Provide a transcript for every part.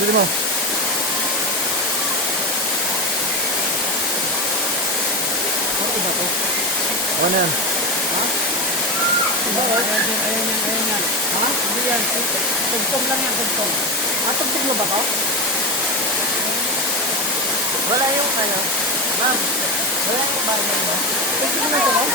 Dali mo. Ano ba to? Ano na yan? Ha? Diba, ayan yan. Ha? Hindi yan. Tugtog lang yan, tugtog. Tugtog mo ba to? Wala yung ano? Ma'am, wala yung bayan mo. Tugtog mo ito, ma'am?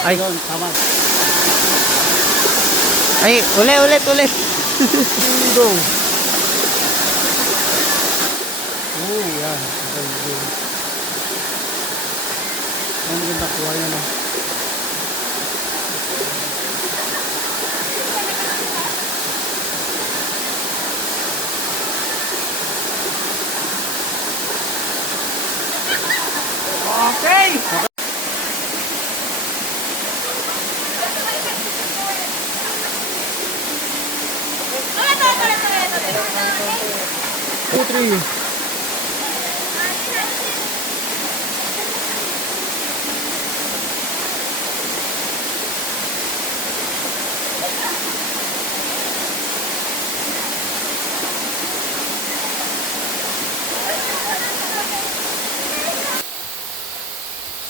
Ay, Tama. ay, ulit. Go. Oh, yan. Okay, go. Ang maganda kuha yan, ah. Okay. 2, 3.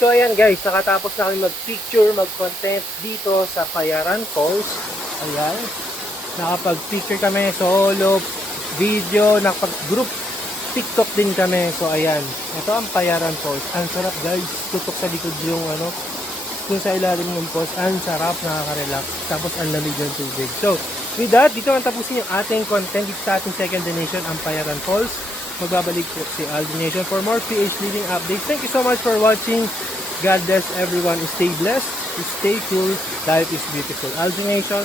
So ayan guys, nakatapos na kami mag-picture, mag-content dito sa Payaran Falls. Ayan, nakapag-picture kami, solo, video, nakapag-group TikTok din kami. So ayan, ito ang Payaran Falls. Ang sarap guys, tutok sa likod yung ano, kung sa ilalim ng falls, ang sarap, nakaka-relax. Tapos ang lamig ng tubig. So with that, dito ang tapusin yung ating content dito sa ating second donation, ang Payaran Falls. Magbabalik po si Aldi Nation for more PH Living updates. Thank you so much for watching. God bless everyone. Stay blessed. Stay cool. Life is beautiful. Aldi Nation.